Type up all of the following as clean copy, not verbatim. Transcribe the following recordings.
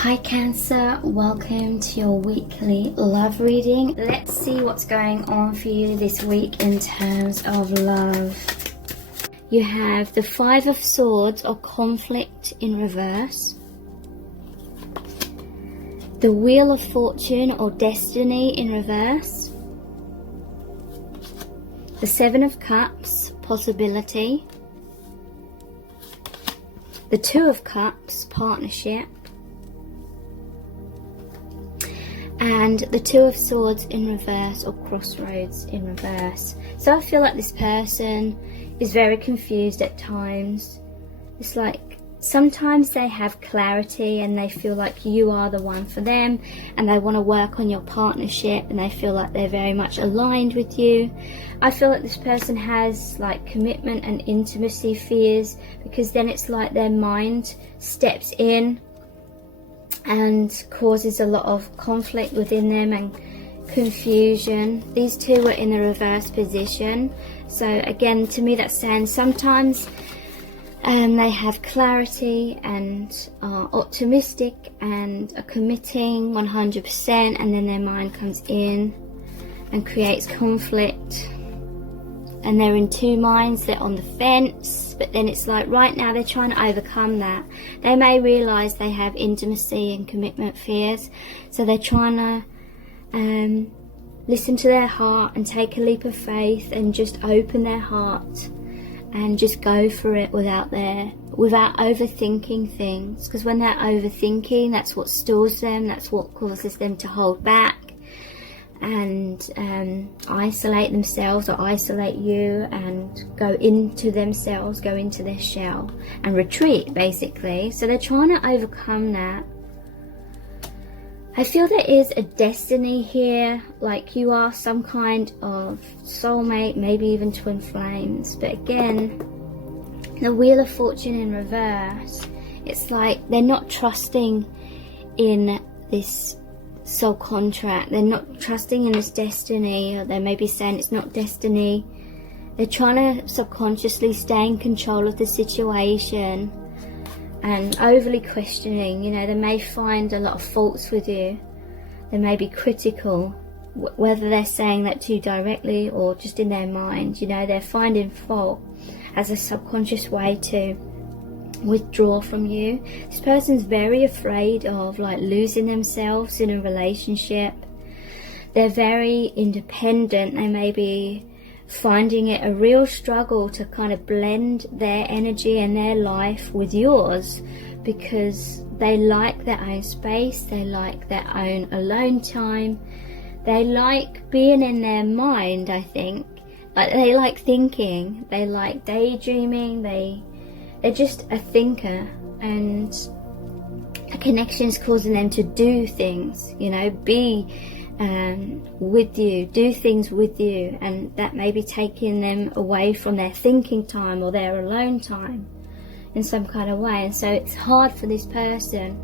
Hi Cancer, welcome to your weekly love reading. Let's see what's going on for you this week in terms of love. You have the Five of Swords or conflict in reverse. The Wheel of Fortune or destiny in reverse. The Seven of Cups, possibility. The Two of Cups, partnership. And the Two of Swords in reverse or crossroads in reverse. So I feel like this person is very confused at times. It's like sometimes they have clarity and they feel like you are the one for them, and they want to work on your partnership and they feel like they're very much aligned with you. I feel like this person has like commitment and intimacy fears, because then it's like their mind steps in and causes a lot of conflict within them and confusion. These two were in the reverse position. So again, to me that's saying sometimes they have clarity and are optimistic and are committing 100%, and then their mind comes in and creates conflict. And they're in two minds, they're on the fence, but then it's like right now they're trying to overcome that. They may realise they have intimacy and commitment fears, so they're trying to listen to their heart and take a leap of faith and just open their heart and just go for it without overthinking things. Because when they're overthinking, that's what stalls them, that's what causes them to hold back and isolate themselves or isolate you and go into themselves, go into their shell and retreat basically. So they're trying to overcome that. I feel there is a destiny here, like you are some kind of soulmate, maybe even twin flames. But again, the Wheel of Fortune in reverse, it's like they're not trusting in this soul contract, they're not trusting in this destiny, or they may be saying it's not destiny. They're trying to subconsciously stay in control of the situation and overly questioning. You know, they may find a lot of faults with you, they may be critical, whether they're saying that to you directly or just in their mind. You know, they're finding fault as a subconscious way to withdraw from you. This person's very afraid of like losing themselves in a relationship. They're very independent. They may be finding it a real struggle to kind of blend their energy and their life with yours, because they like their own space, they like their own alone time, they like being in their mind. I think like they like thinking, they like daydreaming, they're just a thinker, and a connection is causing them to do things, you know, be with you, do things with you, and that may be taking them away from their thinking time or their alone time in some kind of way. And so it's hard for this person,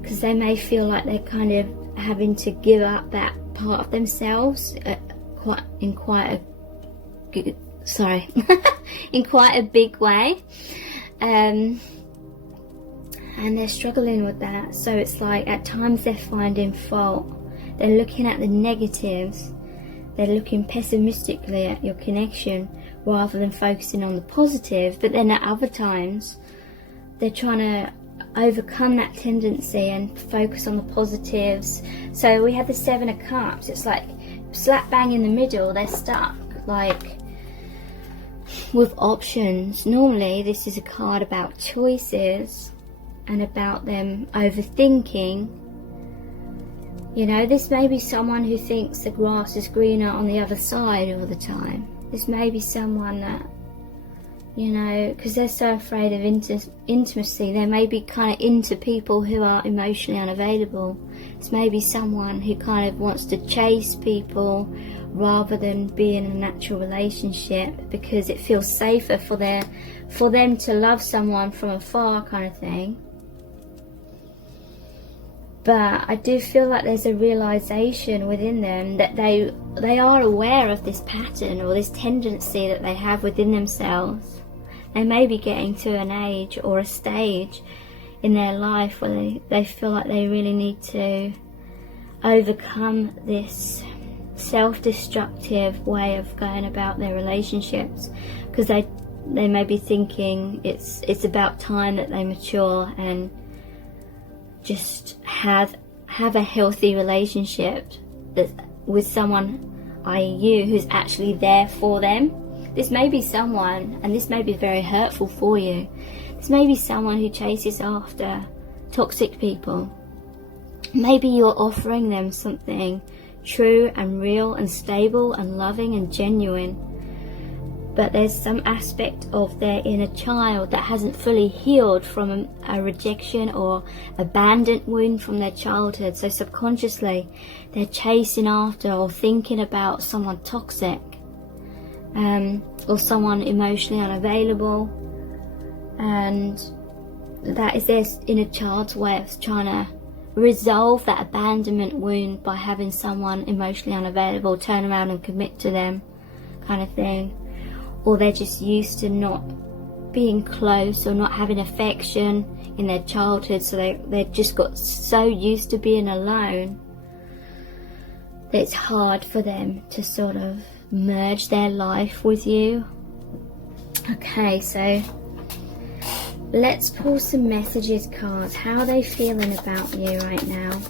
because they may feel like they're kind of having to give up that part of themselves in quite a big way. And they're struggling with that. So it's like at times they're finding fault, they're looking at the negatives, they're looking pessimistically at your connection rather than focusing on the positive. But then at other times they're trying to overcome that tendency and focus on the positives. So we have the Seven of Cups. It's like slap bang in the middle, they're stuck like with options. Normally this is a card about choices and about them overthinking. You know, this may be someone who thinks the grass is greener on the other side all the time. This may be someone that, you know, because they're so afraid of intimacy, they may be kind of into people who are emotionally unavailable. This may be someone who kind of wants to chase people rather than be in a natural relationship, because it feels safer for them to love someone from afar kind of thing. But I do feel like there's a realization within them that they are aware of this pattern or this tendency that they have within themselves. They may be getting to an age or a stage in their life where they feel like they really need to overcome this self-destructive way of going about their relationships, because they may be thinking it's about time that they mature and just have a healthy relationship with someone, i.e. you, who's actually there for them. This may be someone, and this may be very hurtful for you, this may be someone who chases after toxic people. Maybe you're offering them something true and real and stable and loving and genuine, but there's some aspect of their inner child that hasn't fully healed from a rejection or abandoned wound from their childhood. So subconsciously they're chasing after or thinking about someone toxic, or someone emotionally unavailable, and that is their inner child's way of trying to resolve that abandonment wound by having someone emotionally unavailable turn around and commit to them, kind of thing. Or they're just used to not being close or not having affection in their childhood, so they just got so used to being alone that it's hard for them to sort of merge their life with you. Okay, so let's pull some messages cards. How are they feeling about you right now?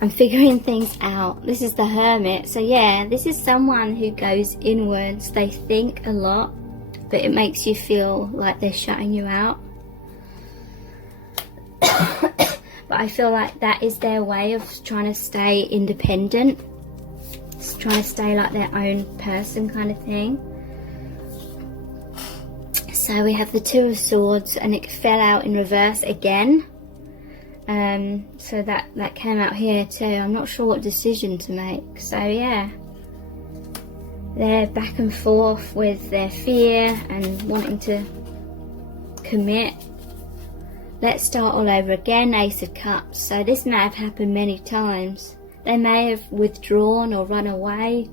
I'm figuring things out. This is the Hermit. So yeah, this is someone who goes inwards. They think a lot, but it makes you feel like they're shutting you out. But I feel like that is their way of trying to stay independent. It's trying to stay like their own person, kind of thing. So we have the Two of Swords, and it fell out in reverse again. So that came out here too. I'm not sure what decision to make. So yeah, they're back and forth with their fear and wanting to commit. Let's start all over again. Ace of Cups. So this may have happened many times. They may have withdrawn or run away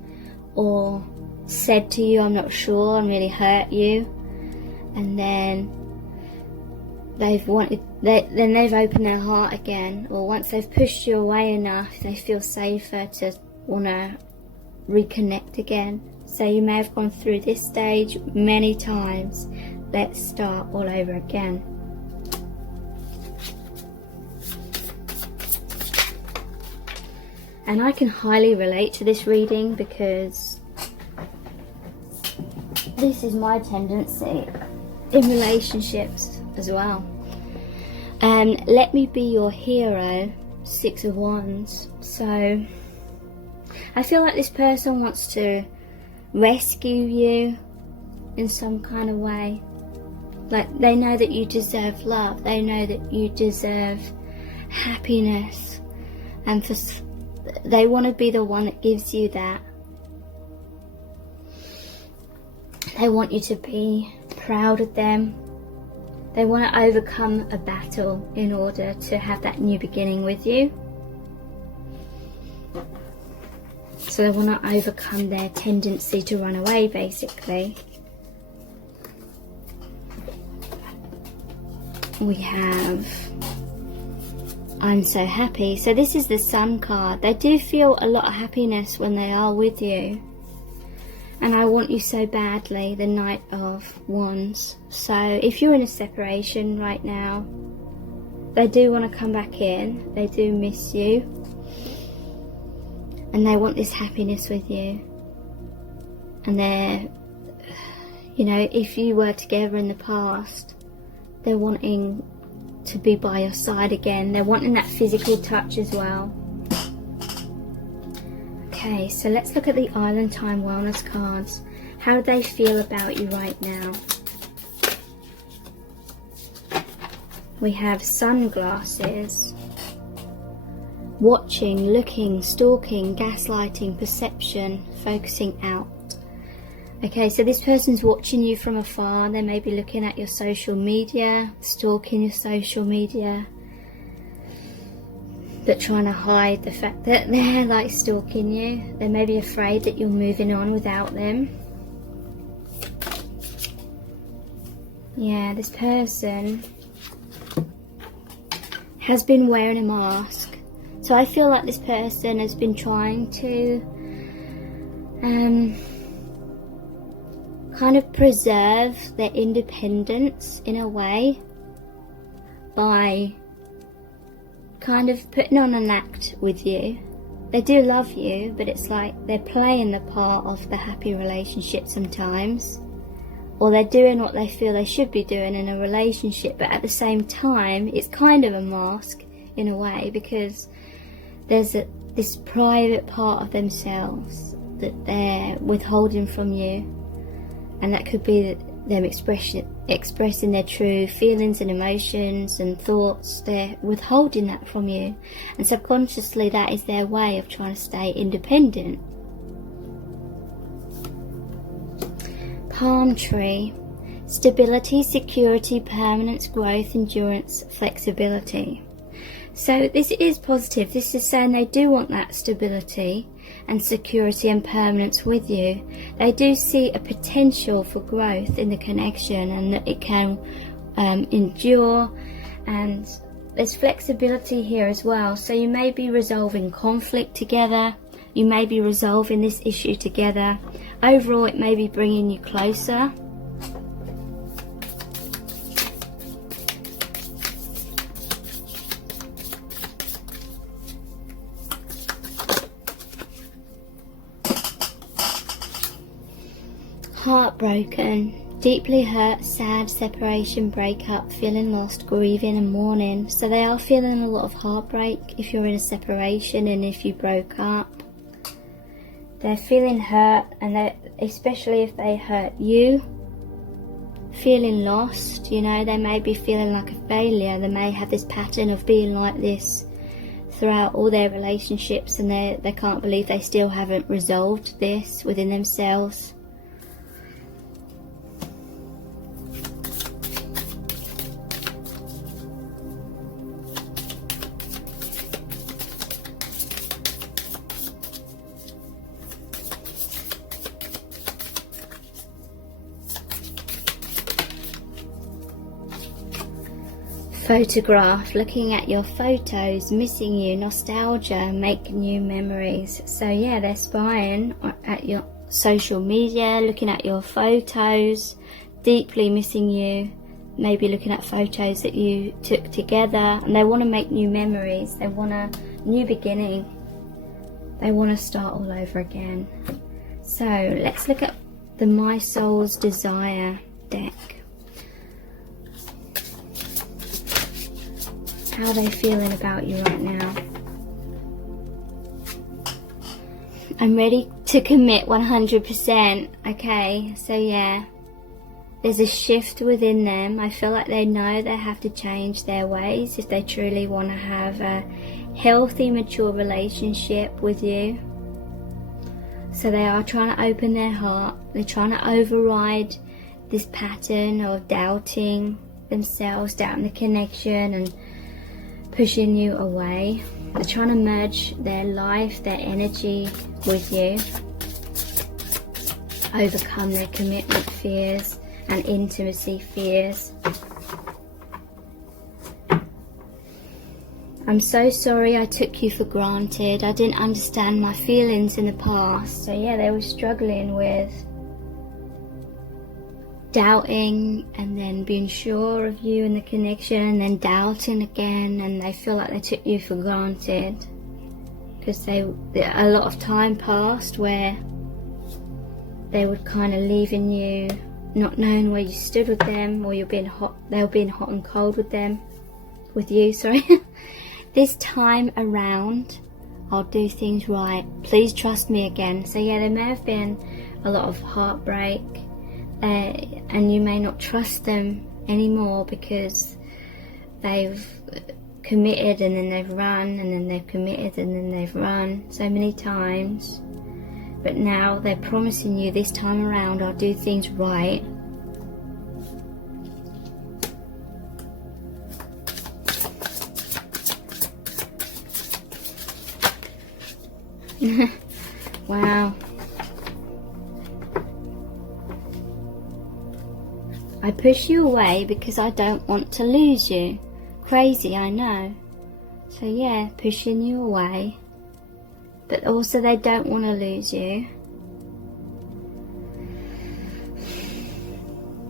or said to you, I'm not sure, and really hurt you, and then they've opened their heart again, or once they've pushed you away enough, they feel safer to want to reconnect again. So you may have gone through this stage many times. Let's start all over again. And I can highly relate to this reading because this is my tendency in relationships as well. Let me be your hero, Six of Wands. So I feel like this person wants to rescue you in some kind of way. Like they know that you deserve love. They know that you deserve happiness, and they want to be the one that gives you that. They want you to be proud of them. They want to overcome a battle in order to have that new beginning with you. So they want to overcome their tendency to run away, basically. We have I'm so happy. So this is the Sun card. They do feel a lot of happiness when they are with you. And I want you so badly, the Knight of Wands. So if you're in a separation right now, they do want to come back in. They do miss you. And they want this happiness with you. And they're, you know, if you were together in the past, they're wanting to be by your side again. They're wanting that physical touch as well. Okay, so let's look at the Island Time Wellness cards. How do they feel about you right now? We have sunglasses, watching, looking, stalking, gaslighting, perception, focusing out. Okay, so this person's watching you from afar. They may be looking at your social media, stalking your social media, but trying to hide the fact that they're like stalking you. They may be afraid that you're moving on without them. Yeah, this person has been wearing a mask. So I feel like this person has been trying to kind of preserve their independence in a way by kind of putting on an act with you. They do love you, but it's like they're playing the part of the happy relationship sometimes, or they're doing what they feel they should be doing in a relationship, but at the same time it's kind of a mask in a way, because there's this private part of themselves that they're withholding from you, and that could be them expressing their true feelings and emotions and thoughts. They're withholding that from you, and subconsciously that is their way of trying to stay independent. Palm tree. Stability, security, permanence, growth, endurance, flexibility. So this is positive. This is saying they do want that stability and security and permanence with you. They do see a potential for growth in the connection, and that it can endure, and there's flexibility here as well. So you may be resolving conflict together, you may be resolving this issue together. Overall, it may be bringing you closer. Heartbroken, deeply hurt, sad, separation, breakup, feeling lost, grieving and mourning. So they are feeling a lot of heartbreak if you're in a separation and if you broke up. They're feeling hurt, and especially if they hurt you. Feeling lost, you know, they may be feeling like a failure. They may have this pattern of being like this throughout all their relationships, and they can't believe they still haven't resolved this within themselves. Photograph, looking at your photos, missing you, nostalgia, make new memories. So yeah, they're spying at your social media, looking at your photos, deeply missing you, maybe looking at photos that you took together, and they want to make new memories. They want a new beginning. They want to start all over again. So let's look at the My Soul's Desire deck. How are they feeling about you right now? I'm ready to commit 100%. Okay, so yeah, there's a shift within them. I feel like they know they have to change their ways if they truly want to have a healthy, mature relationship with you. So they are trying to open their heart. They're trying to override this pattern of doubting themselves, doubting the connection, and pushing you away. They're trying to merge their life, their energy with you, overcome their commitment fears and intimacy fears. I'm so sorry I took you for granted. I didn't understand my feelings in the past. So yeah, they were struggling with doubting, and then being sure of you and the connection, and then doubting again, and they feel like they took you for granted because a lot of time passed where they were kind of leaving you, not knowing where you stood with them, or they were being hot and cold with you. This time around, I'll do things right. Please trust me again. So yeah, there may have been a lot of heartbreak. And you may not trust them anymore because they've committed and then they've run, and then they've committed and then they've run so many times. But now they're promising you, this time around I'll do things right. Wow. I push you away because I don't want to lose you. Crazy, I know. So yeah, pushing you away. But also they don't want to lose you.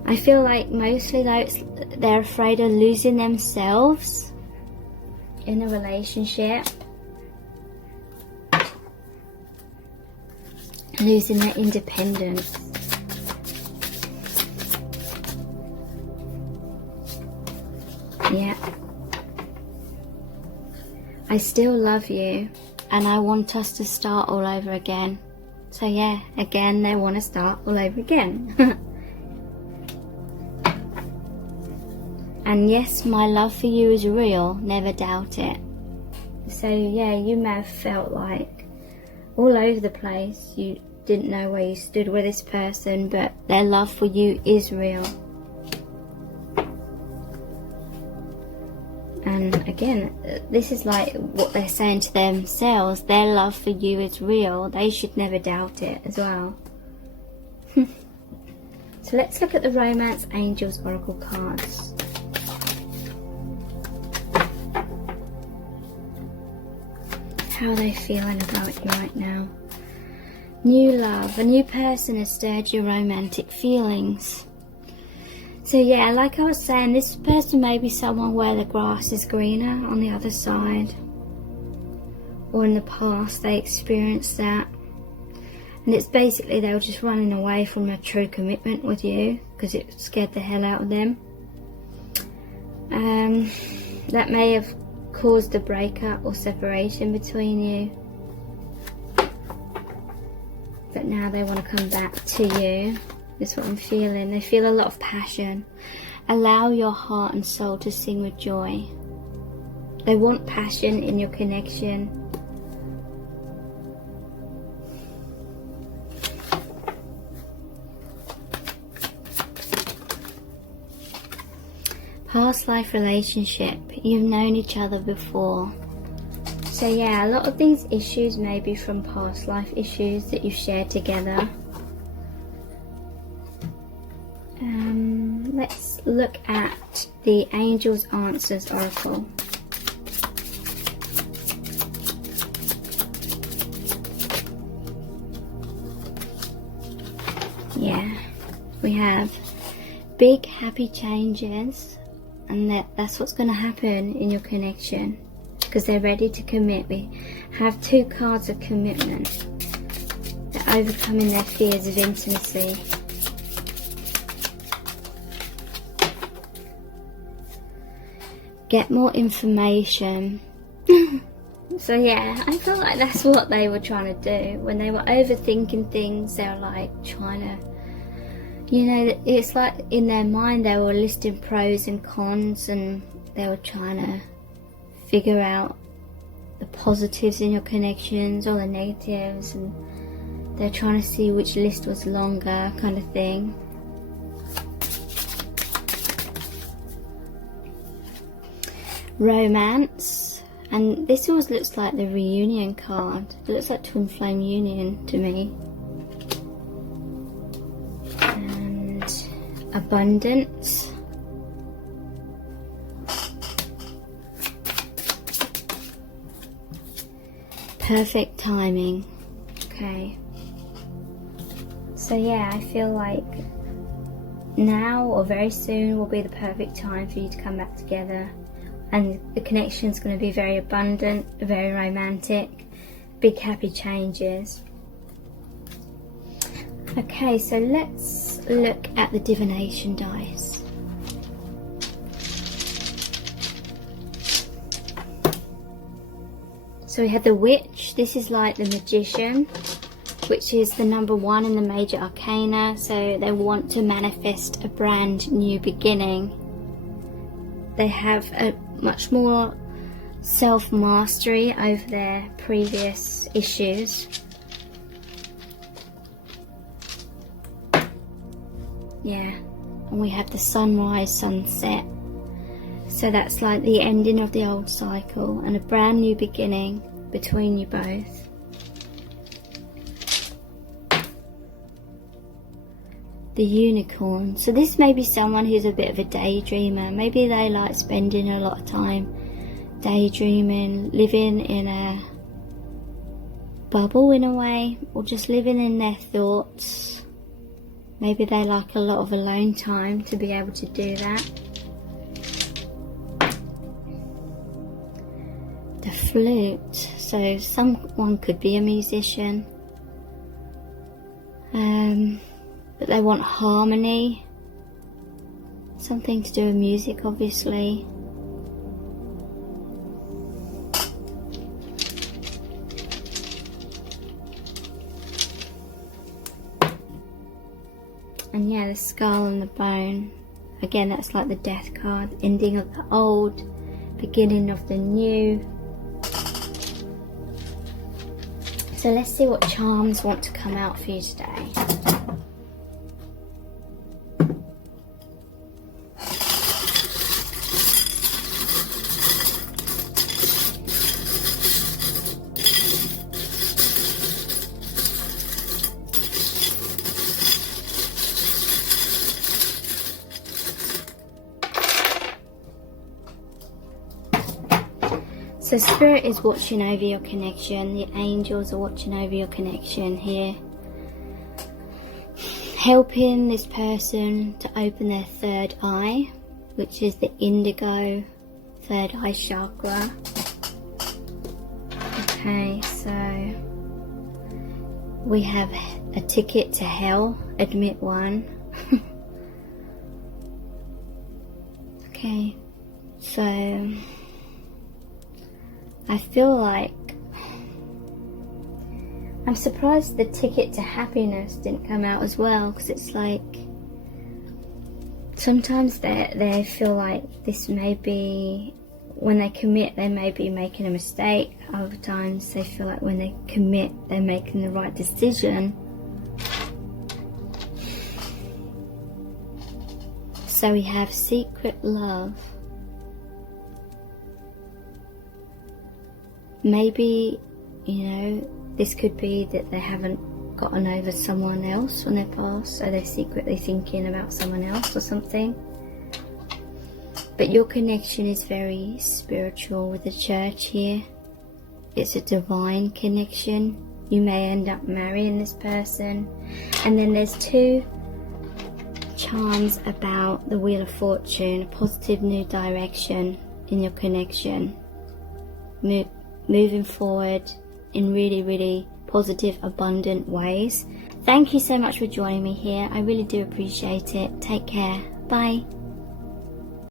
I feel like mostly though they're afraid of losing themselves in a relationship. Losing their independence. Yeah. I still love you and I want us to start all over again. So yeah, again they want to start all over again. And yes, my love for you is real, never doubt it. So yeah, you may have felt like all over the place, you didn't know where you stood with this person, but their love for you is real. And again, this is like what they're saying to themselves, their love for you is real, they should never doubt it as well. So let's look at the Romance Angels Oracle cards. How are they feeling about you right now? New love. A new person has stirred your romantic feelings. So yeah, like I was saying, this person may be someone where the grass is greener on the other side. Or in the past they experienced that. And it's basically they were just running away from a true commitment with you because it scared the hell out of them. That may have caused a breakup or separation between you. But now they want to come back to you. That's what I'm feeling. They feel a lot of passion. Allow your heart and soul to sing with joy. They want passion in your connection. Past life relationship. You've known each other before. So yeah, a lot of these issues may be from past life issues that you've shared together. Let's look at the Angels Answers Oracle. Yeah, we have big happy changes, and that's what's going to happen in your connection because they're ready to commit. We have two cards of commitment. They're overcoming their fears of intimacy. Get more information. So yeah, I feel like that's what they were trying to do. When they were overthinking things, they were like trying to, you know, it's like in their mind they were listing pros and cons, and they were trying to figure out the positives in your connections or the negatives, and they're trying to see which list was longer, kind of thing. Romance, and this always looks like the reunion card. It looks like twin flame union to me. And abundance. Perfect timing. Okay. So yeah, I feel like now or very soon will be the perfect time for you to come back together. And the connection is going to be very abundant, very romantic, big happy changes. Okay, so let's look at the divination dice. So we have the Witch. This is like the Magician, which is the number 1 in the major arcana. So they want to manifest a brand new beginning. They have a much more self-mastery over their previous issues. Yeah, and we have the sunrise, sunset. So that's like the ending of the old cycle and a brand new beginning between you both. the unicorn. So this may be someone who's a bit of a daydreamer. Maybe they like spending a lot of time daydreaming, living in a bubble in a way, or just living in their thoughts. Maybe they like a lot of alone time to be able to do that. The flute, so someone could be a musician, but they want harmony, something to do with music obviously. And yeah, the skull and the bone, again that's like the death card, ending of the old, beginning of the new. So let's see what charms want to come out for you today. So Spirit is watching over your connection. The angels are watching over your connection here, helping this person to open their third eye, which is the indigo third eye chakra. Okay, so we have a ticket to hell, admit one. Okay, so I feel like I'm surprised the ticket to happiness didn't come out as well, because it's like sometimes they feel like this may be, when they commit they may be making a mistake. Other times they feel like when they commit they're making the right decision. So we have secret love. Maybe, you know, this could be that they haven't gotten over someone else from their past, so they're secretly thinking about someone else or something. But your connection is very spiritual with the church here. It's a divine connection. You may end up marrying this person. And then there's two charms about the Wheel of Fortune, a positive new direction in your connection. Moving forward in really, really positive, abundant ways. Thank you so much for joining me here. I really do appreciate it. Take care. Bye.